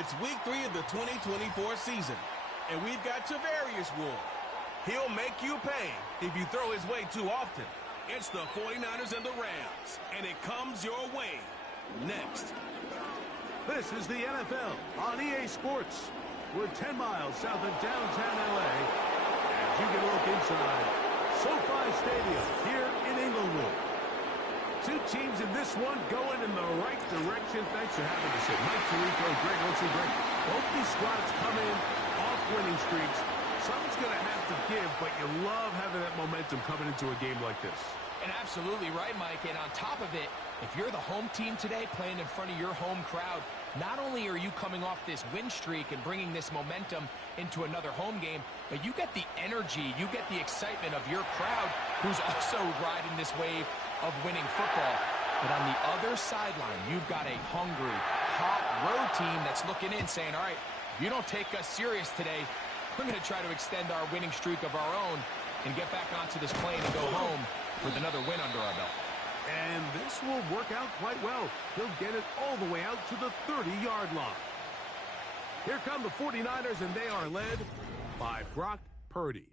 It's week 3 of the 2024 season, and we've got Javarius Ward. He'll make you pay if you throw his way too often. It's the 49ers and the Rams, and it comes your way next. This is the NFL on EA Sports. We're 10 miles south of downtown L.A. as you can look inside SoFi Stadium here in Inglewood. Two teams in this one going in the right direction. Thanks for having us here. Mike Tirico, Greg Olsen. Greg, both these squads come in off winning streaks. Something's going to have to give, but you love having that momentum coming into a game like this. And absolutely right, Mike. And on top of it, if you're the home team today playing in front of your home crowd, not only are you coming off this win streak and bringing this momentum into another home game, but you get the energy, you get the excitement of your crowd who's also riding this wave of winning football. But on the other sideline, you've got a hungry, hot road team that's looking in saying, all right, if you don't take us serious today, we're going to try to extend our winning streak of our own and get back onto this plane and go home with another win under our belt. And this will work out quite well. He'll get it all the way out to the 30-yard line. Here come the 49ers, and they are led by Brock Purdy.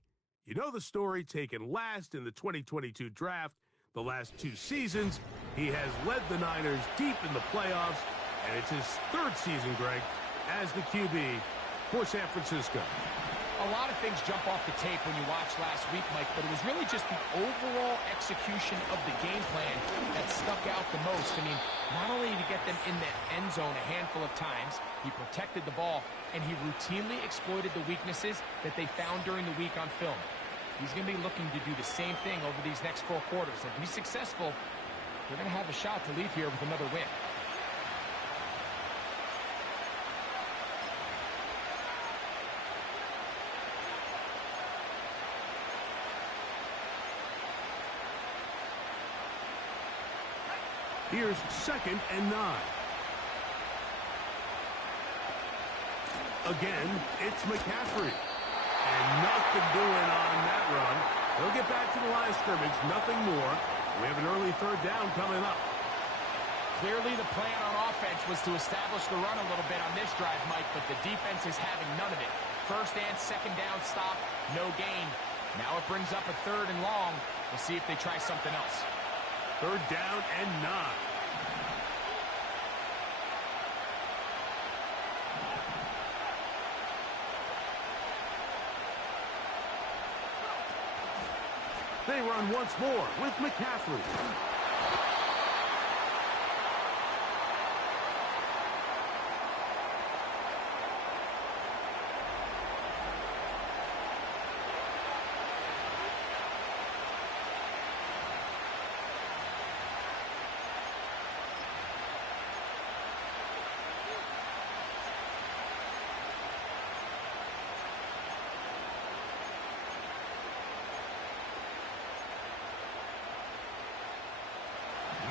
You know the story, taken last in the 2022 draft. The last 2 seasons, he has led the Niners deep in the playoffs, and it's his 3rd season, Greg, as the QB for San Francisco. A lot of things jump off the tape when you watched last week, Mike, but it was really just the overall execution of the game plan that stuck out the most. I mean, not only did he get them in the end zone a handful of times, he protected the ball, and he routinely exploited the weaknesses that they found during the week on film. He's going to be looking to do the same thing over these next 4 quarters. If he's successful, they're going to have a shot to leave here with another win. Here's 2nd and 9. Again, it's McCaffrey. And nothing doing on that run. They'll get back to the line of scrimmage, nothing more. We have an early 3rd down coming up. Clearly the plan on offense was to establish the run a little bit on this drive, Mike, but the defense is having none of it. 1st and 2nd down stop, no gain. Now it brings up a 3rd and long. We'll see if they try something else. 3rd down and 9. They run once more with McCaffrey.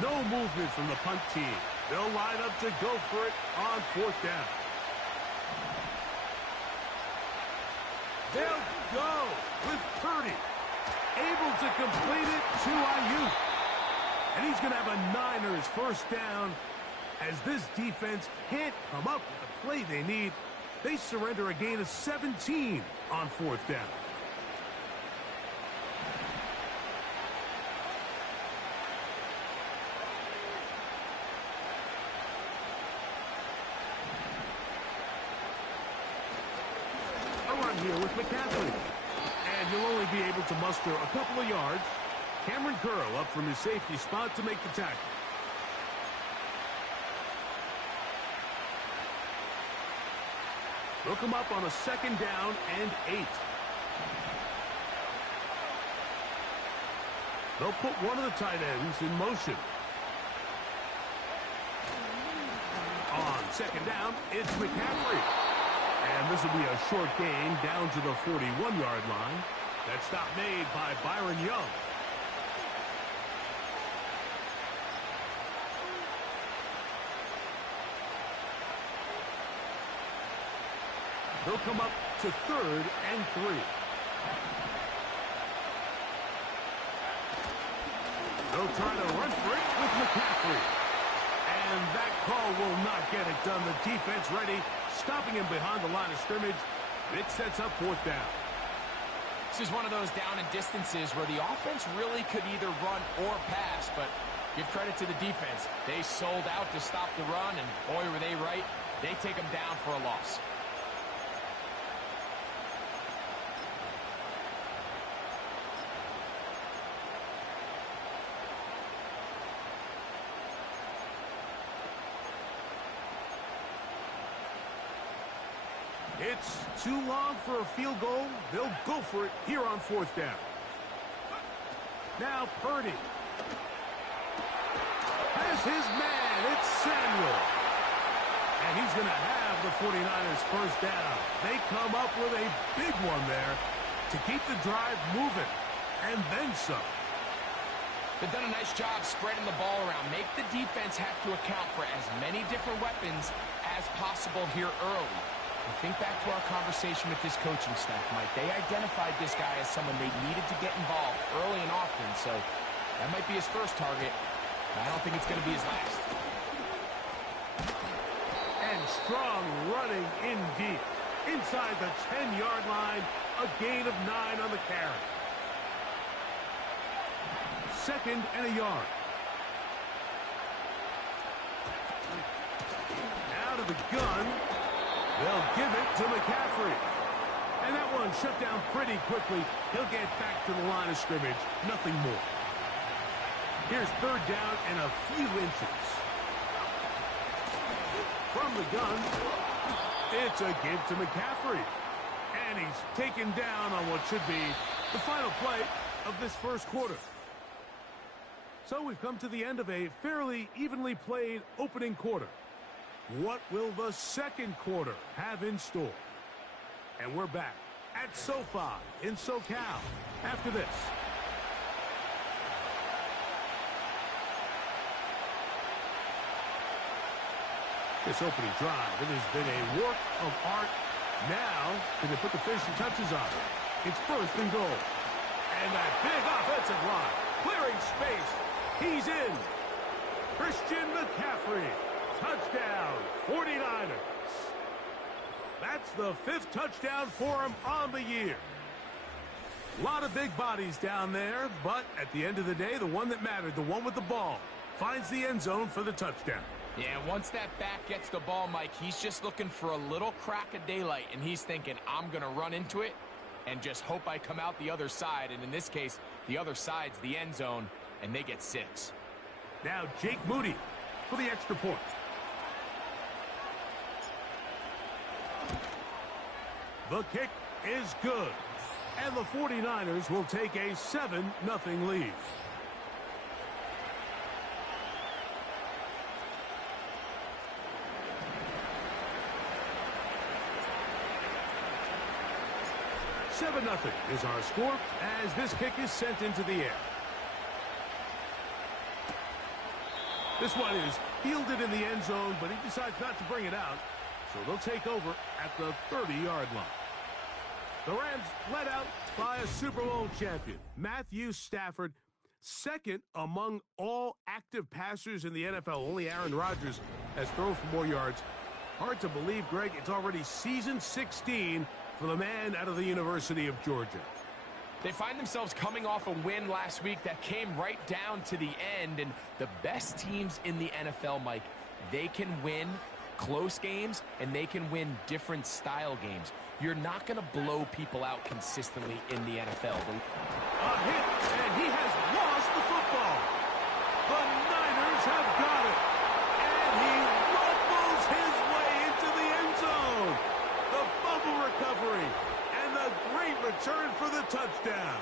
No movement from the punt team. They'll line up to go for it on 4th down. They'll go with Purdy. Able to complete it to Ayuk. And he's going to have a Niners 1st down as this defense can't come up with the play they need. They surrender a gain of 17 on 4th down. Here with McCaffrey. And he'll only be able to muster a couple of yards. Cameron Curl up from his safety spot to make the tackle. They'll come up on a 2nd down and 8. They'll put one of the tight ends in motion. On 2nd down, it's McCaffrey. And this will be a short gain down to the 41-yard line. That stop made by Byron Young. They'll come up to 3rd and 3. They'll try to run for it with McCaffrey. And that call will not get it done the defense ready, stopping him behind the line of scrimmage. It sets up fourth down. This is one of those down and distances where the offense really could either run or pass, but give credit to the defense. They sold out to stop the run, and boy, were they right. They take them down for a loss. It's too long for a field goal. They'll go for it here on fourth down. Now Purdy has his man. It's Samuel. And he's going to have the 49ers first down. They come up with a big one there to keep the drive moving. And then some. They've done a nice job spreading the ball around. Make the defense have to account for as many different weapons as possible here early. And think back to our conversation with this coaching staff, Mike. They identified this guy as someone they needed to get involved early and often, so that might be his first target. I don't think it's going to be his last. And strong running in deep. Inside the 10-yard line, a gain of 9 on the carry. Second and a yard. Out of the gun. They'll give it to McCaffrey. And that one shut down pretty quickly. He'll get back to the line of scrimmage. Nothing more. Here's third down and a few inches. From the gun, it's a give to McCaffrey. And he's taken down on what should be the final play of this first quarter. So we've come to the end of a fairly evenly played opening quarter. What will the second quarter have in store? And we're back at SoFi in SoCal after this. This opening drive, it has been a work of art. Now, can they put the finishing touches on it? It's first and goal. And that big offensive line, clearing space. He's in. Christian McCaffrey. Touchdown, 49ers. That's the 5th touchdown for him on the year. A lot of big bodies down there, but at the end of the day, the one that mattered, the one with the ball, finds the end zone for the touchdown. Yeah, once that back gets the ball, Mike, he's just looking for a little crack of daylight, and he's thinking, I'm going to run into it and just hope I come out the other side. And in this case, the other side's the end zone, and they get 6. Now Jake Moody for the extra point. The kick is good. And the 49ers will take a 7-0 lead. Seven 0 is our score as this kick is sent into the air. This one is fielded in the end zone, but he decides not to bring it out. So they'll take over at the 30-yard line. The Rams led out by a Super Bowl champion, Matthew Stafford, second among all active passers in the NFL. Only Aaron Rodgers has thrown for more yards. Hard to believe, Greg, it's already season 16 for the man out of the University of Georgia. They find themselves coming off a win last week that came right down to the end, and the best teams in the NFL, Mike, they can win close games, and they can win different style games. You're not going to blow people out consistently in the NFL. A hit, and he has lost the football. The Niners have got it. And he rumbles his way into the end zone. The fumble recovery, and the great return for the touchdown.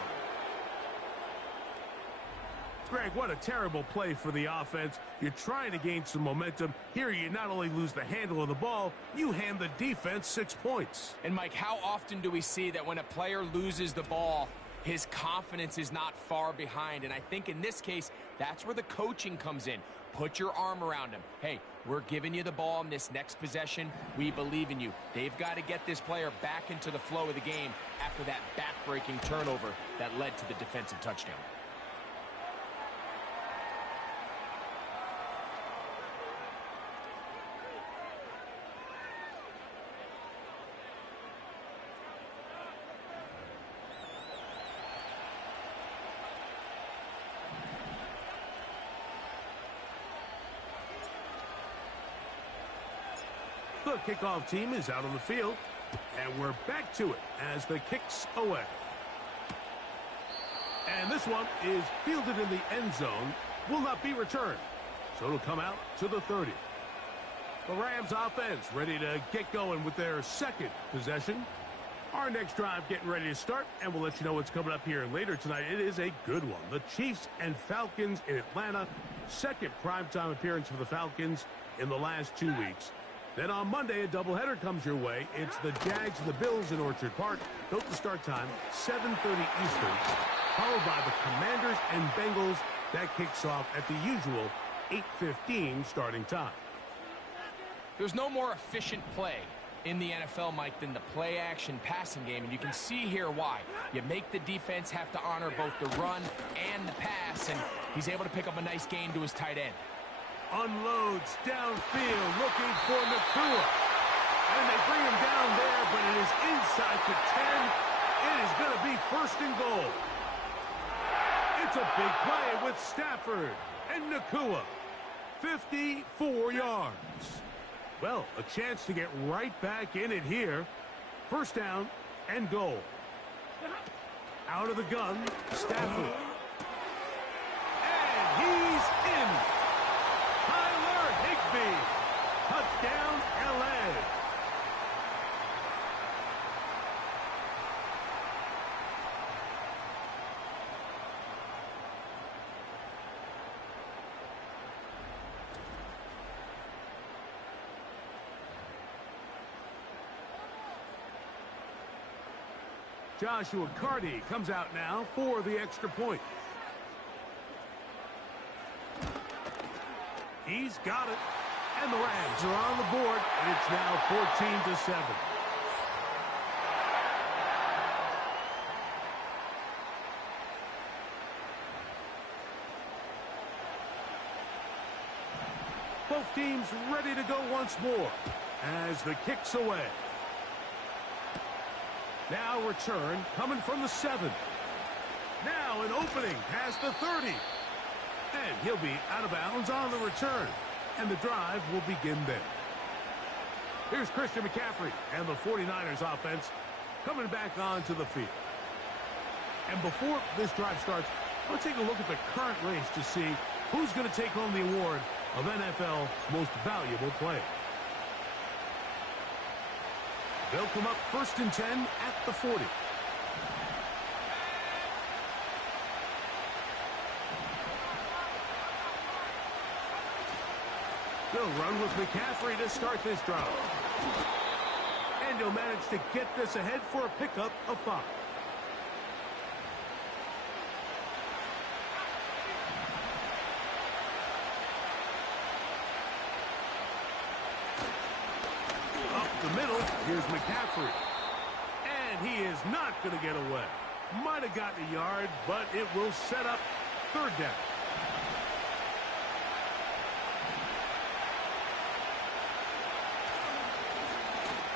Greg, what a terrible play for the offense. You're trying to gain some momentum. Here you not only lose the handle of the ball, you hand the defense 6 points. And, Mike, how often do we see that when a player loses the ball, his confidence is not far behind? And I think in this case, that's where the coaching comes in. Put your arm around him. Hey, we're giving you the ball in this next possession. We believe in you. They've got to get this player back into the flow of the game after that back-breaking turnover that led to the defensive touchdown. The kickoff team is out on the field, and we're back to it as the kick's away. And this one is fielded in the end zone, will not be returned. So it'll come out to the 30. The Rams offense ready to get going with their second possession. Our next drive getting ready to start, and we'll let you know what's coming up here later tonight. It is a good one. The Chiefs and Falcons in Atlanta. Second primetime appearance for the Falcons in the last 2 weeks. Then on Monday, a doubleheader comes your way. It's the Jags and the Bills in Orchard Park. Note the start time, 7:30 Eastern, followed by the Commanders and Bengals. That kicks off at the usual 8:15 starting time. There's no more efficient play in the NFL, Mike, than the play-action passing game, and you can see here why. You make the defense have to honor both the run and the pass, and he's able to pick up a nice gain to his tight end. Unloads downfield, looking for Nacua. And they bring him down there, but it is inside the 10. It is going to be first and goal. It's a big play with Stafford and Nacua. 54 yards. Well, a chance to get right back in it here. First down and goal. Out of the gun, Stafford. And he's in. Tyler Higbee. Touchdown, L.A. Joshua Carty comes out now for the extra point. He's got it. And the Rams are on the board. It's now 14-7. Both teams ready to go once more as the kick's away. Now return coming from the 7. Now an opening past the 30. And he'll be out of bounds on the return. And the drive will begin there. Here's Christian McCaffrey and the 49ers offense coming back onto the field. And before this drive starts, let's take a look at the current race to see who's going to take home the award of NFL Most Valuable Player. They'll come up first and 10 at the 40. They'll run with McCaffrey to start this drive. And he'll manage to get this ahead for a pickup of 5. The middle, here's McCaffrey. And he is not going to get away. Might have gotten a yard, but it will set up third down.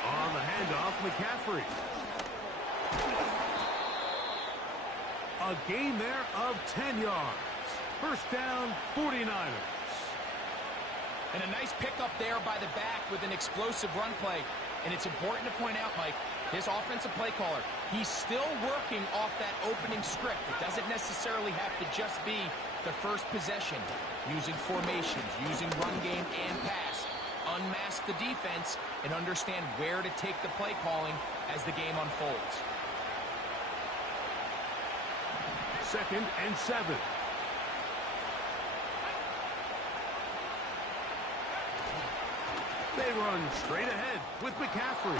On the handoff, McCaffrey. A gain there of 10 yards. First down, 49ers. And a nice pickup there by the back with an explosive run play. And it's important to point out, Mike, his offensive play caller, he's still working off that opening script. It doesn't necessarily have to just be the first possession. Using formations, using run game and pass. Unmask the defense and understand where to take the play calling as the game unfolds. Second and 7. They run straight ahead with McCaffrey.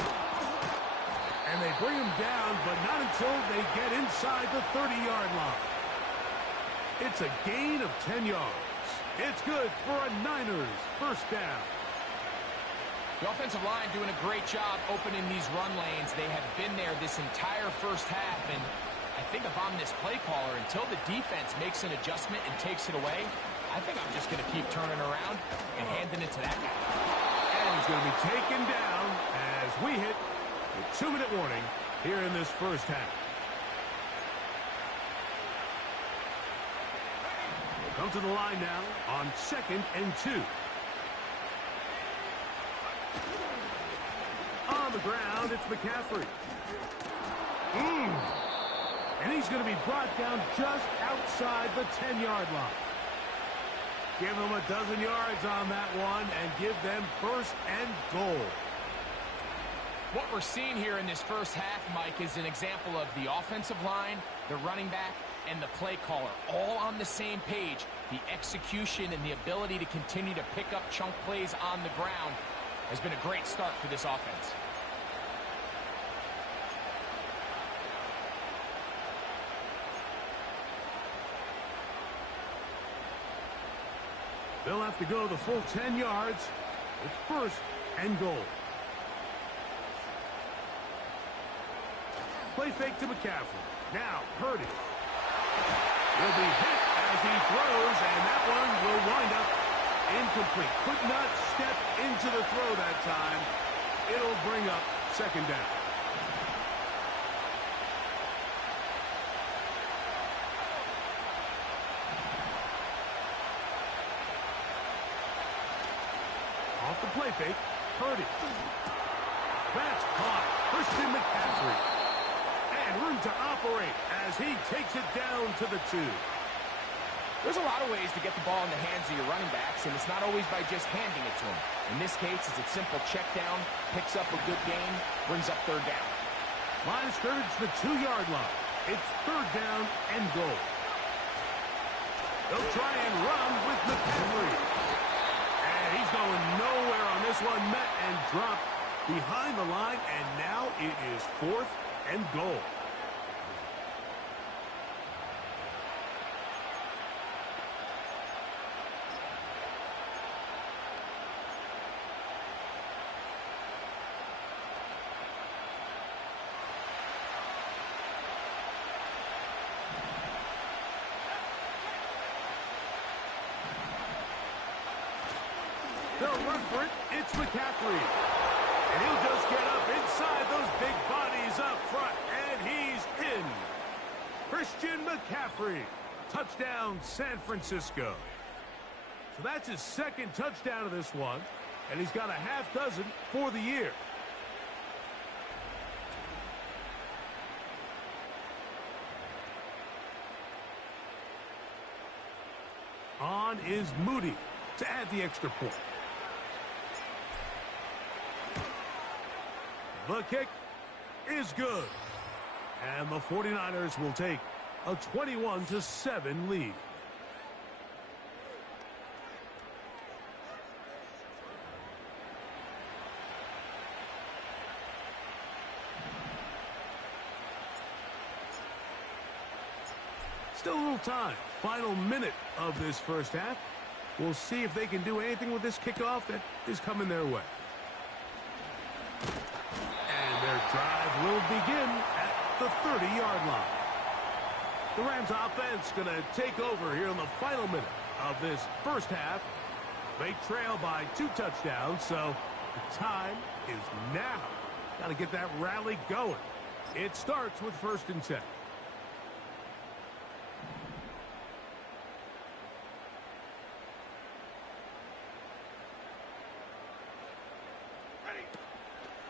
And they bring him down, but not until they get inside the 30-yard line. It's a gain of 10 yards. It's good for a Niners first down. The offensive line doing a great job opening these run lanes. They have been there this entire first half, and I think if I'm this play caller, until the defense makes an adjustment and takes it away, I think I'm just going to keep turning around and handing it to that guy. And he's going to be taken down as we hit the 2-minute warning here in this first half. We'll come to the line now on 2nd and 2. On the ground, it's McCaffrey. And he's going to be brought down just outside the 10-yard line. Give them a dozen yards on that one and give them first and goal. What we're seeing here in this first half, Mike, is an example of the offensive line, the running back, and the play caller all on the same page. The execution and the ability to continue to pick up chunk plays on the ground has been a great start for this offense. They'll have to go the full 10 yards. It's first and goal. Play fake to McCaffrey. Now, Purdy. Will be hit as he throws, and that one will wind up incomplete. Could not step into the throw that time. It'll bring up second down. Off the play fake, Purdy. That's caught. Christian McCaffrey. And room to operate as he takes it down to the 2. There's a lot of ways to get the ball in the hands of your running backs, and it's not always by just handing it to them. In this case, it's a simple check down, picks up a good gain, brings up third down. Line of scrimmage to the 2-yard line. It's third down and goal. They'll try and run with McCaffrey. And he's going nowhere on this one. Met and dropped behind the line, and now it is fourth and goal. They'll run for it. It's McCaffrey. And he'll just get up inside those big bodies up front. And he's in. Christian McCaffrey. Touchdown, San Francisco. So that's his second touchdown of this one. And he's got a half dozen for the year. On is Moody to add the extra point. The kick is good. And the 49ers will take a 21-7 lead. Still a little time. Final minute of this first half. We'll see if they can do anything with this kickoff that is coming their way. And their drive will begin at the 30-yard line. The Rams offense going to take over here in the final minute of this first half. They trail by 2 touchdowns, so the time is now. Got to get that rally going. It starts with 1st and 10.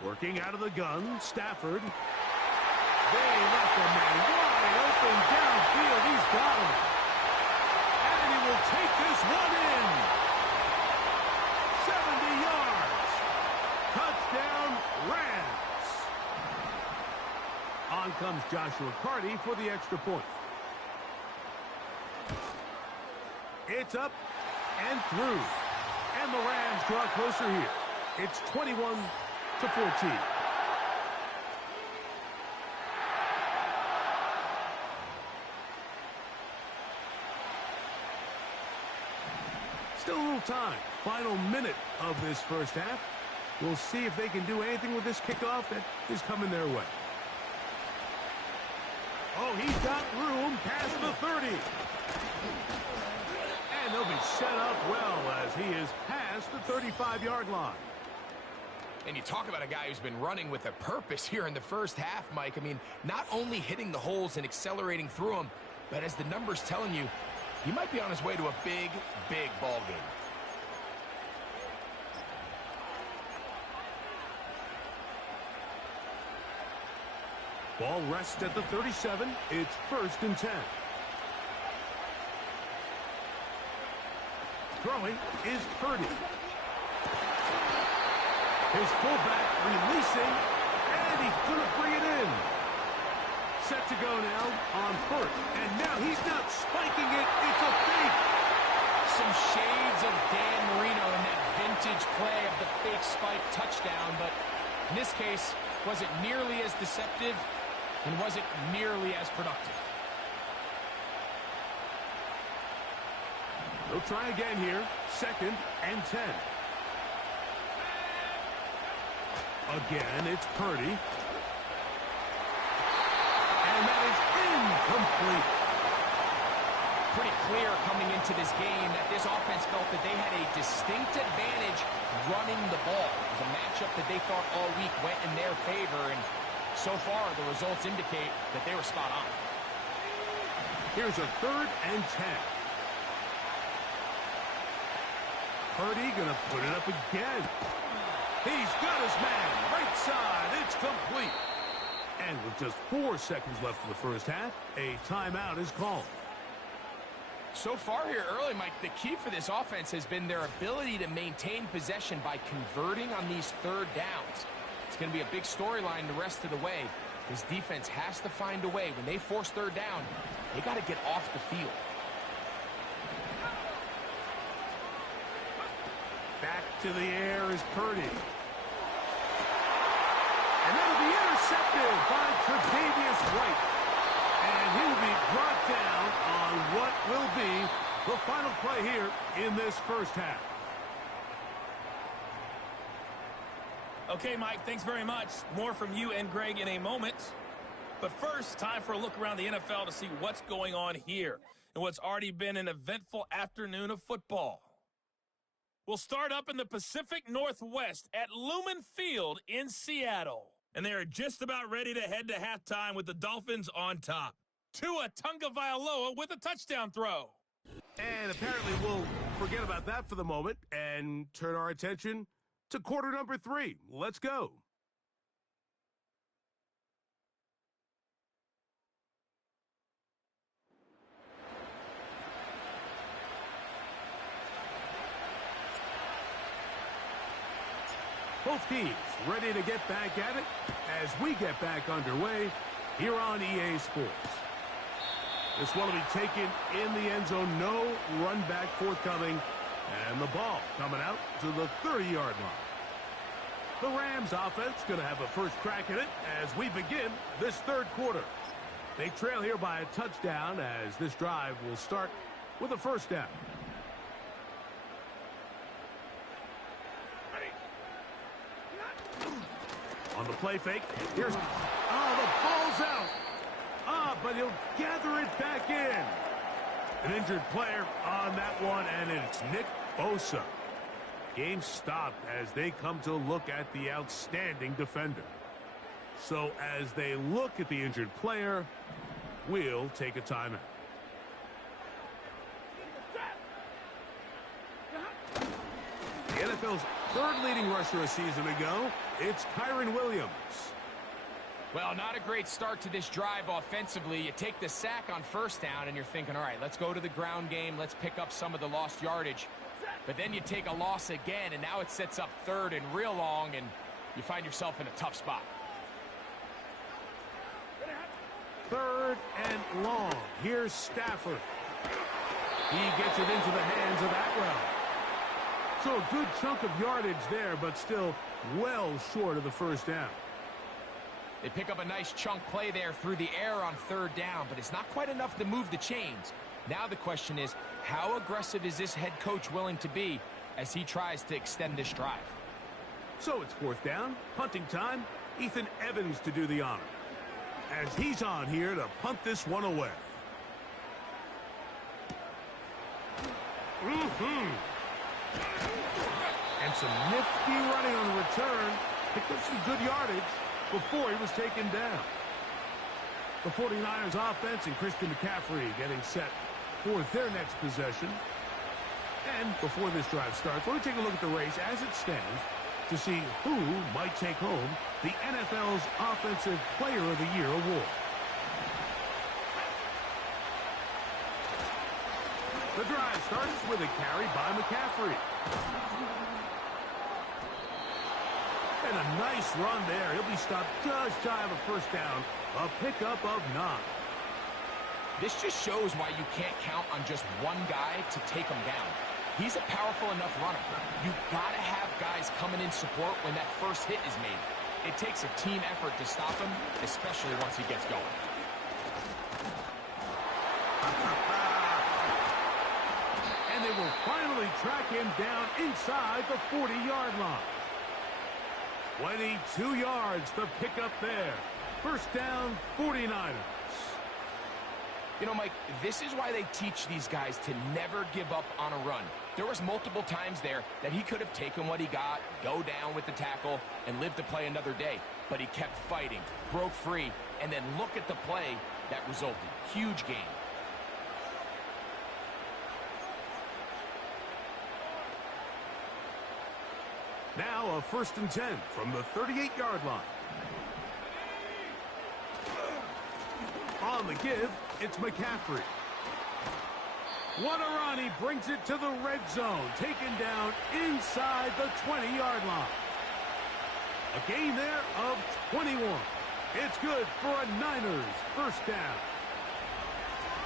Working out of the gun, Stafford. They left a man wide open downfield. He's got him. And he will take this one in. 70 yards. Touchdown, Rams. On comes Joshua Carty for the extra point. It's up and through. And the Rams draw closer here. It's 21-14. Still a little time. Final minute of this first half. We'll see if they can do anything with this kickoff that is coming their way. Oh, he's got room past the 30. And they'll be set up well as he is past the 35-yard line. And you talk about a guy who's been running with a purpose here in the first half, Mike. I mean, not only hitting the holes and accelerating through them, but as the numbers telling you, he might be on his way to a big, big ball game. Ball rests at the 37. It's 1st and 10. Throwing is Purdy. His fullback releasing, and he's going to bring it in. Set to go now on 1st, and now he's not spiking it. It's a fake. Some shades of Dan Marino in that vintage play of the fake spike touchdown, but in this case, wasn't nearly as deceptive and wasn't nearly as productive. They'll try again here. 2nd and 10. Again, it's Purdy. And that is incomplete. Pretty clear coming into this game that this offense felt that they had a distinct advantage running the ball. It was a matchup that they thought all week went in their favor, and so far the results indicate that they were spot on. Here's a 3rd and 10. Purdy going to put it up again. He's got his man. Right side. It's complete. And with just 4 seconds left in the first half, a timeout is called. So far here early, Mike, the key for this offense has been their ability to maintain possession by converting on these 3rd downs. It's going to be a big storyline the rest of the way. This defense has to find a way. When they force 3rd down, they got to get off the field. Back to the air is Purdy. And that'll be intercepted by Tre'Davious White. And he will be brought down on what will be the final play here in this first half. Okay, Mike, thanks very much. More from you and Greg in a moment. But first, time for a look around the NFL to see what's going on here and what's already been an eventful afternoon of football. We'll start up in the Pacific Northwest at Lumen Field in Seattle. And they are just about ready to head to halftime with the Dolphins on top. Tua Tagovailoa with a touchdown throw. And apparently we'll forget about that for the moment and turn our attention to quarter number 3. Let's go. Both teams ready to get back at it as we get back underway here on EA Sports. This one will be taken in the end zone. No run back forthcoming. And the ball coming out to the 30-yard line. The Rams offense going to have a first crack at it as we begin this 3rd quarter. They trail here by a touchdown as this drive will start with a 1st down. On the play fake, here's... Oh, the ball's out. But he'll gather it back in. An injured player on that one, and it's Nick Bosa. Game stopped as they come to look at the outstanding defender. So as they look at the injured player, we'll take a timeout. The NFL's 3rd leading rusher a season ago, it's Kyren Williams. Well, not a great start to this drive offensively. You take the sack on 1st down, and you're thinking, all right, let's go to the ground game. Let's pick up some of the lost yardage. But then you take a loss again, and now it sets up 3rd and real long, and you find yourself in a tough spot. 3rd and long. Here's Stafford. He gets it into the hands of Atwell. So a good chunk of yardage there, but still well short of the 1st down. They pick up a nice chunk play there through the air on 3rd down, but it's not quite enough to move the chains. Now the question is, how aggressive is this head coach willing to be as he tries to extend this drive? So it's 4th down, punting time. Ethan Evans to do the honor, as he's on here to punt this one away. And some nifty running on the return. Picked up some good yardage before he was taken down. The 49ers offense and Christian McCaffrey getting set for their next possession. And before this drive starts, let me take a look at the race as it stands. to see who might take home the NFL's Offensive Player of the Year award. The drive starts with a carry by McCaffrey. And a nice run there. He'll be stopped just shy of a first down. A pickup of 9. This just shows why you can't count on just one guy to take him down. He's a powerful enough runner. You gotta have guys coming in support when that first hit is made. It takes a team effort to stop him, especially once he gets going. And they will finally track him down inside the 40-yard line. 22 yards to pick up there. First down, 49ers. You know, Mike, this is why they teach these guys to never give up on a run. There was multiple times there that he could have taken what he got, go down with the tackle, and lived to play another day. But he kept fighting, broke free, and then look at the play that resulted. Huge gain. Now a 1st and 10 from the 38-yard line. On the give, it's McCaffrey. What a run. He brings it to the red zone. Taken down inside the 20-yard line. A gain there of 21. It's good for a Niners first down.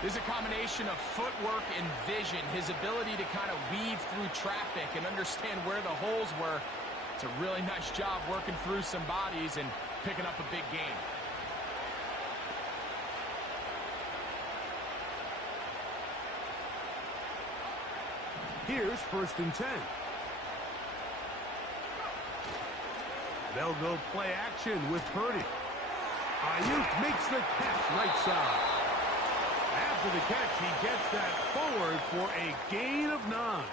There's a combination of footwork and vision. His ability to kind of weave through traffic and understand where the holes were. It's a really nice job working through some bodies and picking up a big gain. Here's 1st and 10. They'll go play action with Purdy. Ayuk makes the catch right side. After the catch, he gets that forward for a gain of 9.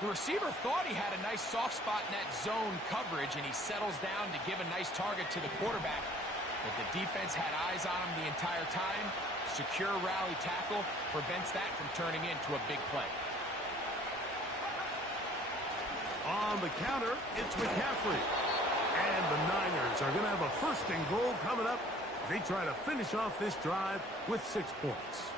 The receiver thought he had a nice soft spot in that zone coverage, and he settles down to give a nice target to the quarterback. But the defense had eyes on him the entire time. Secure rally tackle prevents that from turning into a big play. On the counter, it's McCaffrey. And the Niners are going to have a 1st and goal coming up. They try to finish off this drive with 6 points.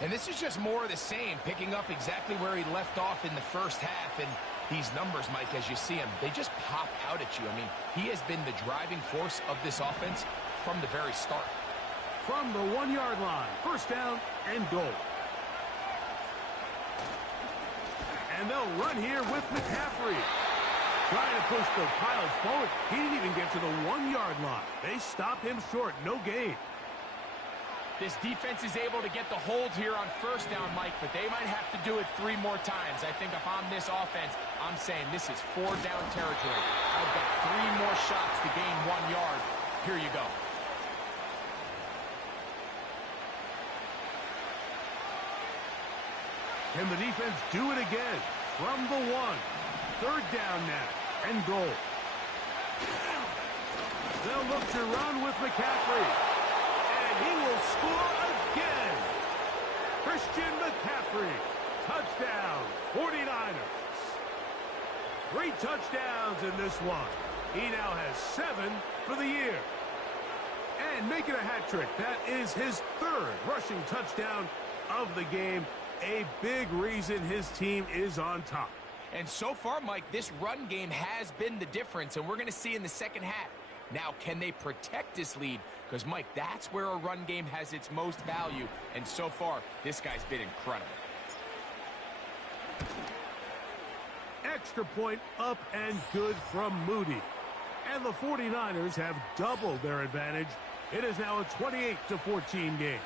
And this is just more of the same, picking up exactly where he left off in the first half. And these numbers, Mike, as you see him, they just pop out at you. I mean, he has been the driving force of this offense from the very start. From the 1-yard line, first down and goal. And they'll run here with McCaffrey. Trying to push the pile forward. He didn't even get to the 1-yard line. They stop him short. No gain. This defense is able to get the hold here on first down, Mike, but they might have to do it 3 more times. I think if I'm this offense, I'm saying this is 4-down territory. I've got 3 more shots to gain 1 yard. Here you go. Can the defense do it again? From the 1. 3rd down now and goal. They'll look to run with McCaffrey. And he will score again. Christian McCaffrey. Touchdown, 49ers. 3 touchdowns in this one. He now has 7 for the year. And making a hat trick. That is his 3rd rushing touchdown of the game. A big reason his team is on top. And so far, Mike, this run game has been the difference, and we're going to see in the second half. Now, can they protect this lead? Because, Mike, that's where a run game has its most value, and so far, this guy's been incredible. Extra point up and good from Moody. And the 49ers have doubled their advantage. It is now a 28-14 game.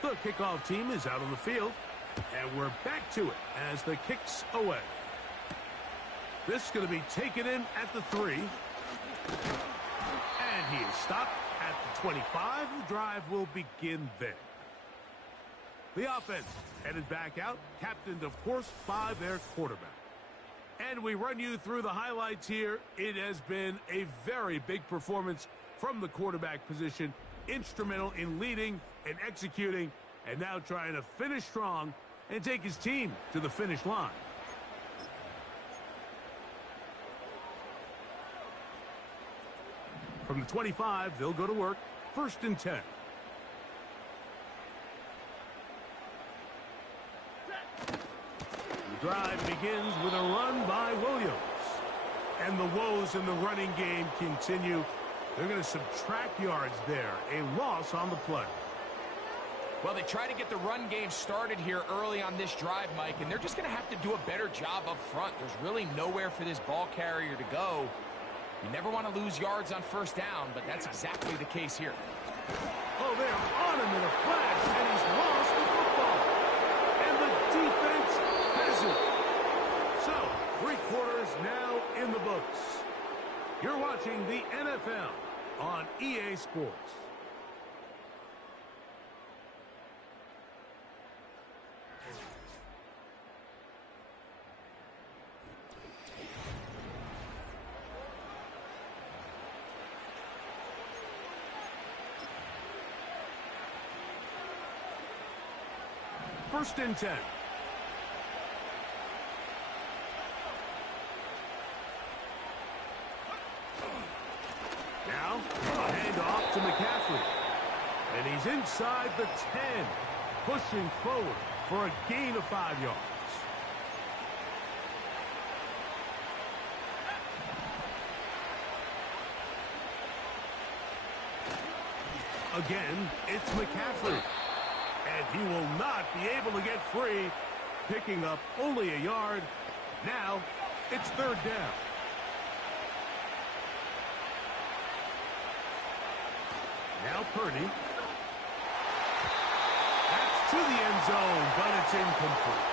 The kickoff team is out on the field, and we're back to it as the kick's away. This is going to be taken in at the 3. And he is stopped at the 25. The drive will begin there. The offense headed back out, captained, of course, by their quarterback. And we run you through the highlights here. It has been a very big performance from the quarterback position. instrumental in leading and executing, and now trying to finish strong and take his team to the finish line. From the 25, they'll go to work. 1st and 10. The drive begins with a run by Williams. And the woes in the running game continue. They're going to subtract yards there. A loss on the play. Well, they try to get the run game started here early on this drive, Mike, and they're just going to have to do a better job up front. There's really nowhere for this ball carrier to go. You never want to lose yards on 1st down, but that's exactly the case here. Oh, they're on him in a flash, and he's lost the football. And the defense has it. So, 3 quarters now in the books. You're watching the NFL on EA Sports. First and 10. Now, a handoff to McCaffrey. And he's inside the 10, pushing forward for a gain of 5 yards. Again, it's McCaffrey. And he will not be able to get free, picking up only a yard. Now, it's 3rd down. Now Purdy. That's to the end zone, but it's incomplete.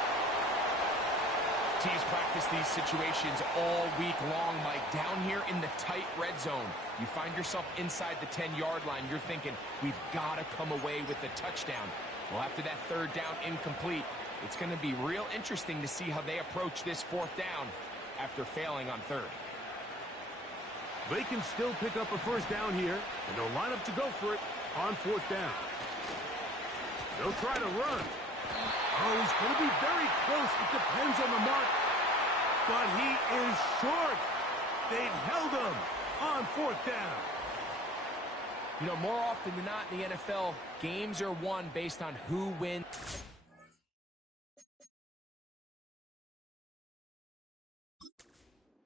Teams practice these situations all week long, Mike. Down here in the tight red zone, you find yourself inside the 10-yard line. You're thinking, we've got to come away with a touchdown. Well, after that 3rd down incomplete, it's going to be real interesting to see how they approach this 4th down after failing on 3rd. They can still pick up a 1st down here, and they'll line up to go for it on 4th down. They'll try to run. Oh, he's going to be very close. It depends on the mark. But he is short. They've held him on 4th down. You know, more often than not in the NFL, games are won based on who wins.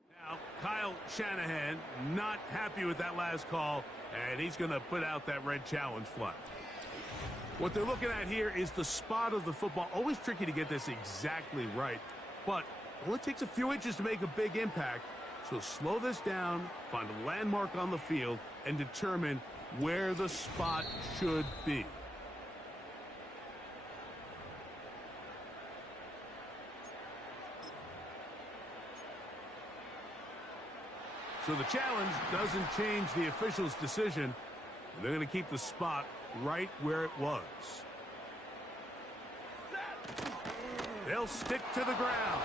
Now, Kyle Shanahan not happy with that last call, and he's going to put out that red challenge flag. What they're looking at here is the spot of the football. Always tricky to get this exactly right, but it only takes a few inches to make a big impact. So slow this down, find a landmark on the field, and determine where the spot should be. So the challenge doesn't change the official's decision. They're going to keep the spot right where it was. They'll stick to the ground.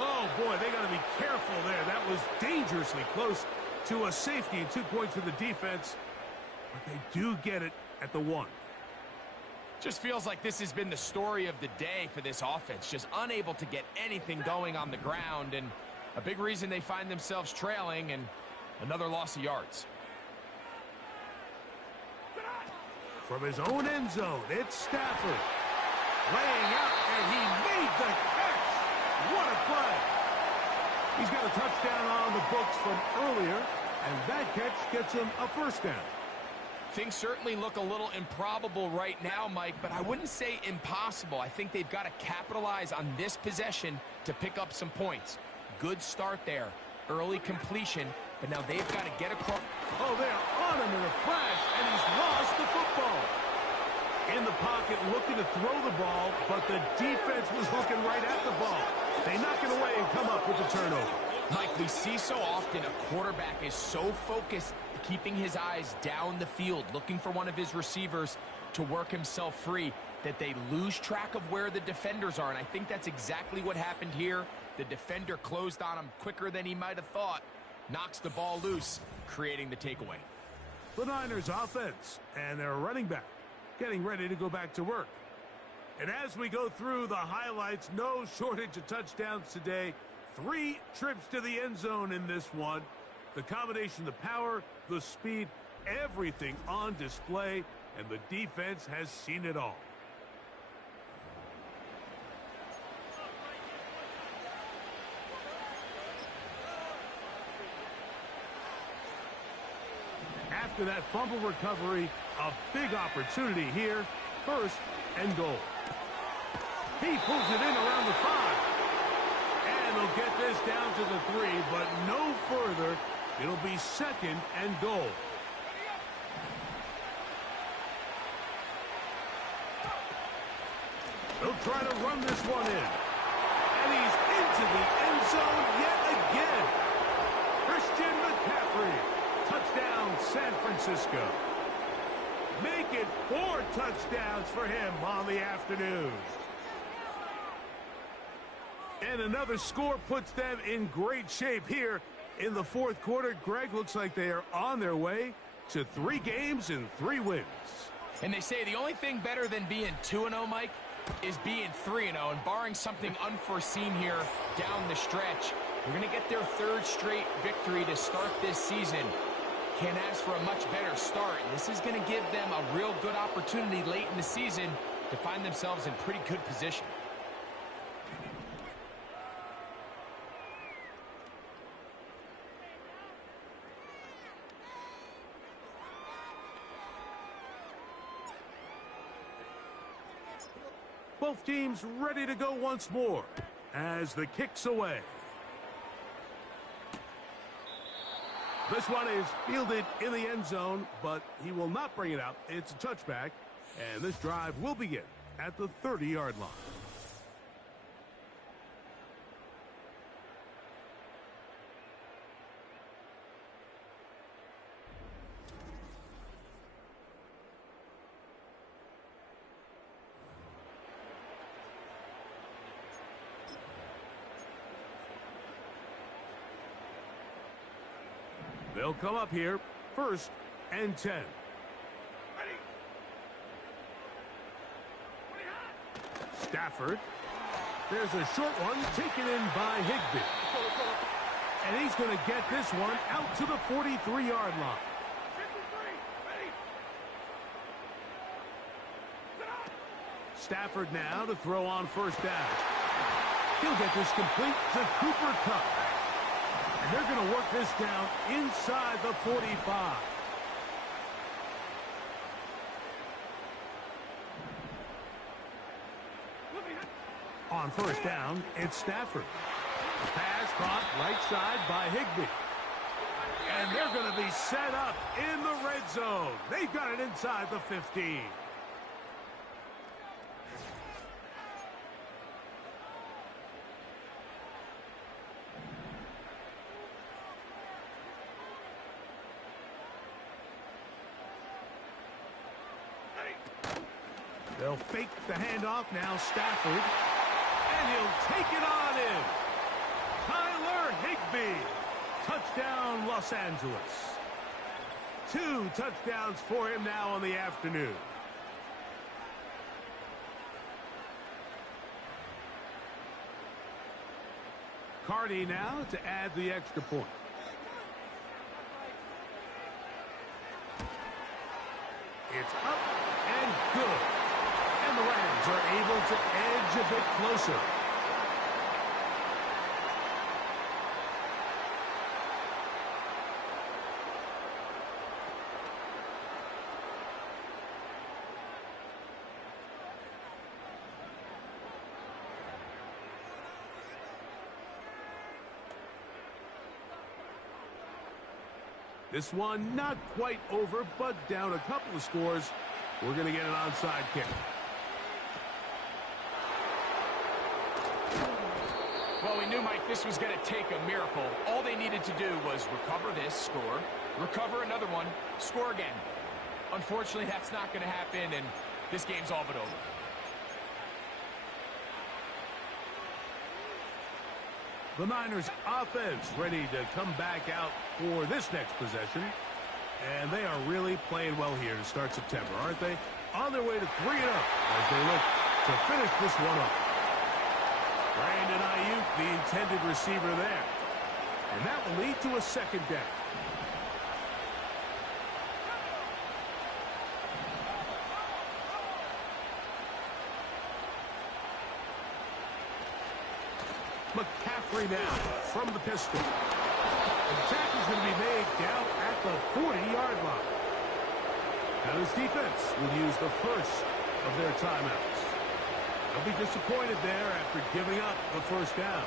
Oh, boy, they got to be careful there. That was dangerously close to a safety and 2 points for the defense. But they do get it at the 1. Just feels like this has been the story of the day for this offense. Just unable to get anything going on the ground, and a big reason they find themselves trailing, and another loss of yards. From his own end zone, it's Stafford. Laying out, and he made the catch. What a play. He's got a touchdown on the books from earlier, and that catch gets him a 1st down. Things certainly look a little improbable right now, Mike, but I wouldn't say impossible. I think they've got to capitalize on this possession to pick up some points. Good start there. Early completion, but now they've got to get across. Oh, they're on him in a flash, and he's lost the football. In the pocket, looking to throw the ball, but the defense was looking right at the ball. They knock it away and come up with the turnover. Mike, we see so often a quarterback is so focused, keeping his eyes down the field, looking for one of his receivers to work himself free, that they lose track of where the defenders are, and I think that's exactly what happened here. The defender closed on him quicker than he might have thought, knocks the ball loose, creating the takeaway. The Niners offense and their running back getting ready to go back to work. And as we go through the highlights, no shortage of touchdowns today. 3 trips to the end zone in this one. The combination, the power, the speed, everything on display, and the defense has seen it all. After that fumble recovery, a big opportunity here. 1st and goal. He pulls it in around the 5. And they'll get this down to the 3, but no further. It'll be 2nd and goal. They'll try to run this one in. And he's into the end zone yet again. Christian McCaffrey. Touchdown, San Francisco. Make it 4 touchdowns for him on the afternoon. And another score puts them in great shape here in the 4th quarter. Greg, looks like they are on their way to 3 games and 3 wins. And they say the only thing better than being 2-0, Mike, is being 3-0. And barring something unforeseen here down the stretch, they're going to get their 3rd straight victory to start this season. Can't ask for a much better start. And this is going to give them a real good opportunity late in the season to find themselves in pretty good position. Both teams ready to go once more as the kick's away. This one is fielded in the end zone, but he will not bring it out. It's a touchback, and this drive will begin at the 30-yard line. They'll come up here, 1st and 10. Stafford. There's a short one taken in by Higbee. And he's going to get this one out to the 43-yard line. Stafford now to throw on 1st down. He'll get this complete to Cooper Kupp. And they're going to work this down inside the 45. On 1st down, it's Stafford. Pass caught right side by Higbee. And they're going to be set up in the red zone. They've got it inside the 15. They'll fake the handoff now, Stafford. And he'll take it on in. Tyler Higbee. Touchdown, Los Angeles. 2 touchdowns for him now on the afternoon. Cardi now to add the extra point. It's up and good. And the Rams are able to edge a bit closer. This one not quite over, but down a couple of scores. We're going to get an onside kick. Well, we knew, Mike, this was going to take a miracle. All they needed to do was recover this, score, recover another one, score again. Unfortunately, that's not going to happen, and this game's all but over. The Niners offense ready to come back out for this next possession. And they are really playing well here to start September, aren't they? On their way to 3-0 as they look to finish this one up. Brandon Ayuk, the intended receiver there. And that will lead to a second down. McCaffrey now from the pistol. The tackle is going to be made down at the 40-yard line. Now this defense will use the first of their timeouts. They'll be disappointed there after giving up the first down.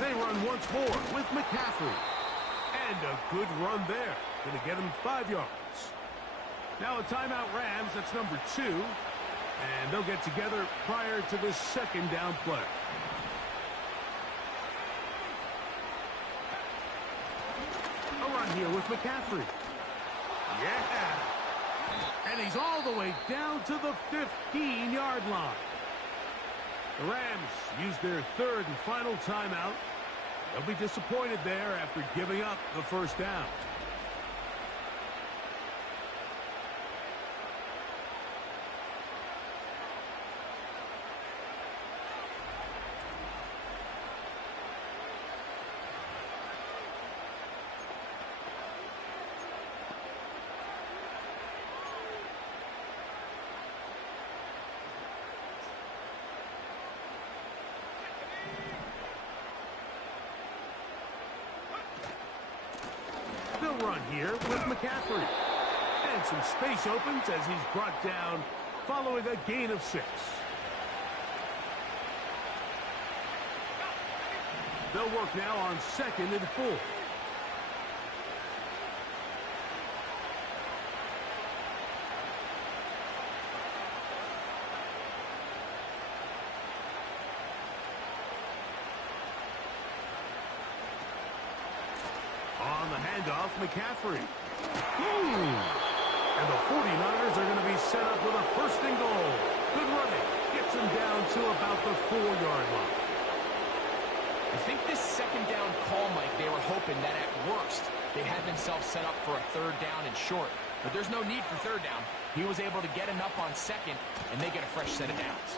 They run once more with McCaffrey. And a good run there. Going to get him 5 yards. Now a timeout Rams, that's number 2. And they'll get together prior to this second down play. A run here with McCaffrey. Yeah. And he's all the way down to the 15-yard line. The Rams use their third and final timeout. They'll be disappointed there after giving up the first down. Run here with McCaffrey. And some space opens as he's brought down following a gain of 6. They'll work now on 2nd and 4. On the handoff, McCaffrey. And the 49ers are going to be set up with a 1st and goal. Good running. Gets them down to about the 4-yard line. I think this second down call, Mike, they were hoping that at worst they had themselves set up for a 3rd down and short. But there's no need for 3rd down. He was able to get enough on 2nd, and they get a fresh set of downs.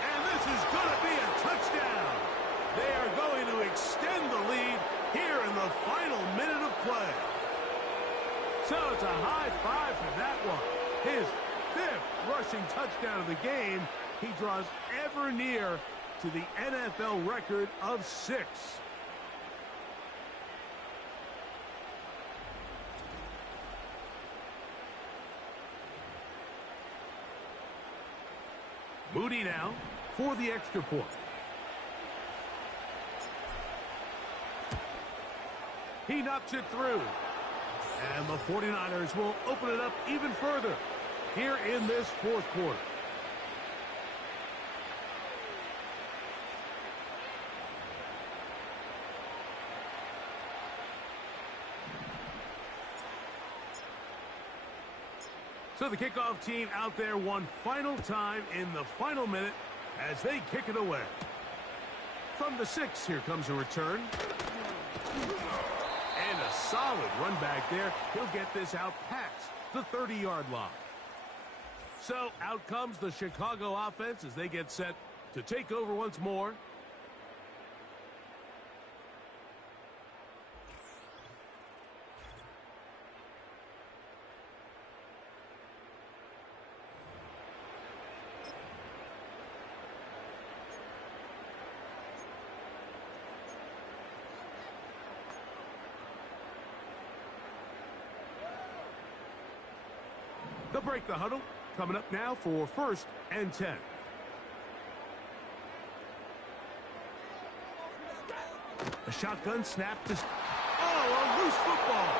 And this is going to be a touchdown. They are going to extend the lead here in the final minute of play. So it's a high five for that one. His 5th rushing touchdown of the game. He draws ever near to the NFL record of 6. Moody now for the extra point. He knocks it through. And the 49ers will open it up even further here in this 4th quarter. So the kickoff team out there one final time in the final minute as they kick it away. From the 6, here comes a return. And a solid run back there. He'll get this out past the 30-yard line. So out comes the Chicago offense as they get set to take over once more. They'll break the huddle. Coming up now for 1st and 10. A shotgun snap to... Oh, a loose football.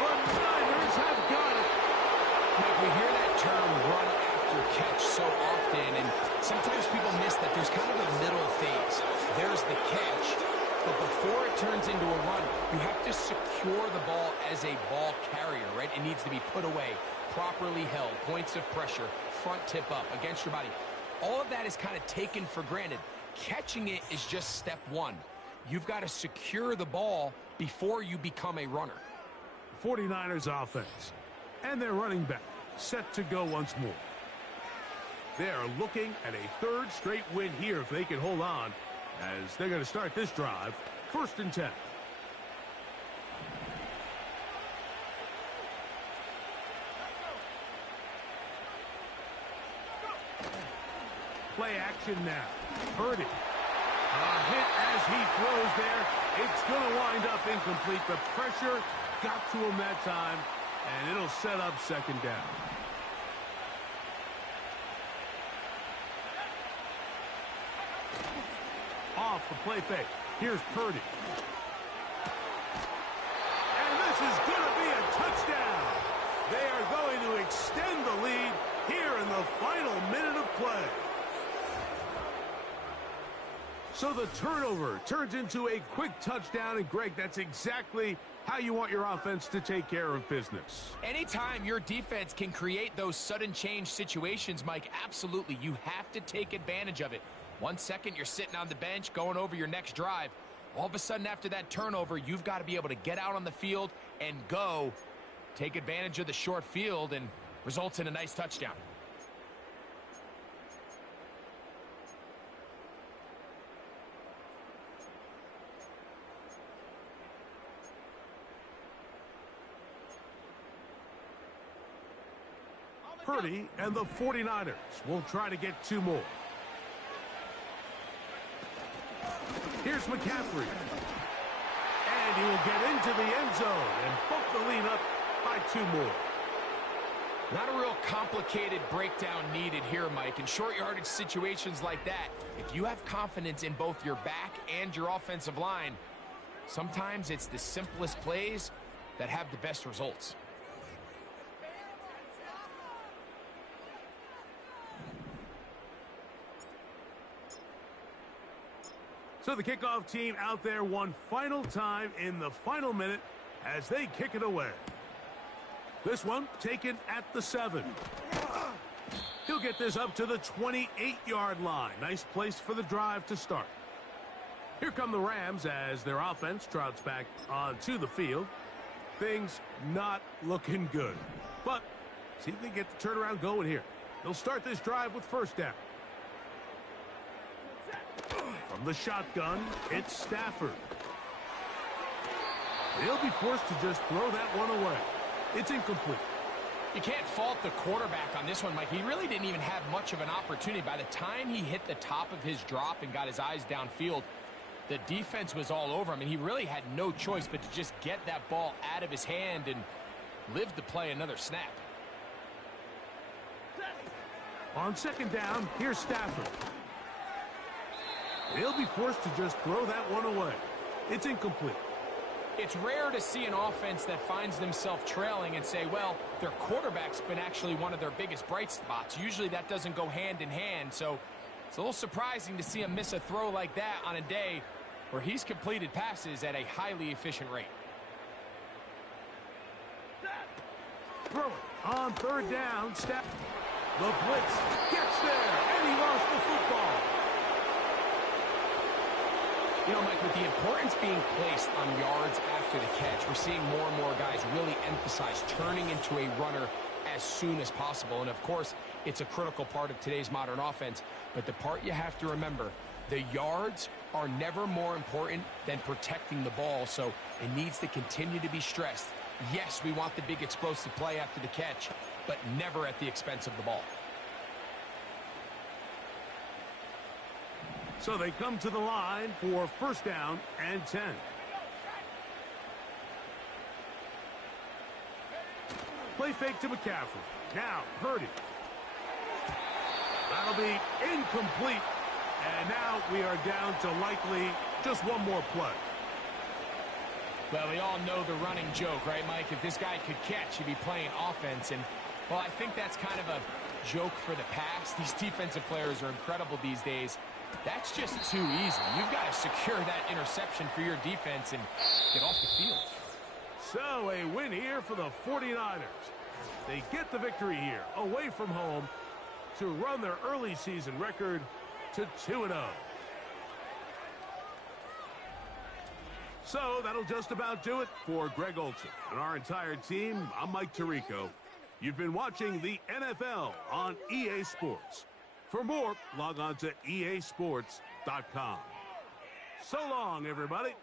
But Niners have got it. Mike, we hear that term run after catch so often, and sometimes people miss that there's kind of a middle phase. There's the catch, But before it turns into a run, you have to secure the ball as a ball carrier, right? It needs to be put away, properly held, points of pressure, front tip up against your body. All of that is kind of taken for granted. Catching it is just step one. You've got to secure the ball before you become a runner. 49ers offense. And their running back set to go once more. They are looking at a third straight win here if they can hold on, as they're going to start this drive 1st and 10. Play action now. Purdy. A hit as he throws there. It's going to wind up incomplete. The pressure got to him that time, and it'll set up 2nd down. Off the play fake. Here's Purdy. And this is going to be a touchdown. They are going to extend the lead here in the final minute of play. So the turnover turns into a quick touchdown, and Greg, that's exactly how you want your offense to take care of business. Anytime your defense can create those sudden change situations, Mike, absolutely, you have to take advantage of it. 1 second, you're sitting on the bench going over your next drive. All of a sudden, after that turnover, you've got to be able to get out on the field and go. Take advantage of the short field, and results in a nice touchdown. Purdy and the 49ers will try to get 2 more. Here's McCaffrey. And he will get into the end zone and book the lead up by 2 more. Not a real complicated breakdown needed here, Mike. In short yardage situations like that, if you have confidence in both your back and your offensive line, sometimes it's the simplest plays that have the best results. So the kickoff team out there one final time in the final minute as they kick it away. This one taken at the 7. He'll get this up to the 28-yard line. Nice place for the drive to start. Here come the Rams as their offense trots back onto the field. Things not looking good. But see if they get the turnaround going here. They'll start this drive with 1st down. From the shotgun, it's Stafford. He'll be forced to just throw that one away. It's incomplete. You can't fault the quarterback on this one, Mike. He really didn't even have much of an opportunity. By the time he hit the top of his drop and got his eyes downfield, the defense was all over him, and he really had no choice but to just get that ball out of his hand and live to play another snap. On 2nd down, here's Stafford. He'll be forced to just throw that one away. It's incomplete. It's rare to see an offense that finds themselves trailing and say, well, their quarterback's been actually one of their biggest bright spots. Usually that doesn't go hand in hand, so it's a little surprising to see him miss a throw like that on a day where he's completed passes at a highly efficient rate. Throw it on 3rd down. Step. The blitz gets there, and he lost the football. You know, Mike, with the importance being placed on yards after the catch, we're seeing more and more guys really emphasize turning into a runner as soon as possible. And, of course, it's a critical part of today's modern offense. But the part you have to remember, the yards are never more important than protecting the ball, so it needs to continue to be stressed. Yes, we want the big explosive play after the catch, but never at the expense of the ball. So they come to the line for 1st down and 10. Play fake to McCaffrey. Now Purdy. That'll be incomplete. And now we are down to likely just one more play. Well, we all know the running joke, right, Mike? If this guy could catch, he'd be playing offense. And, well, I think that's kind of a joke for the past. These defensive players are incredible these days. That's just too easy. You've got to secure that interception for your defense and get off the field. So a win here for the 49ers. They get the victory here away from home to run their early season record to 2-0. So that'll just about do it for Greg Olsen and our entire team. I'm Mike Tirico. You've been watching the NFL on EA Sports. For more, log on to easports.com. So long, everybody.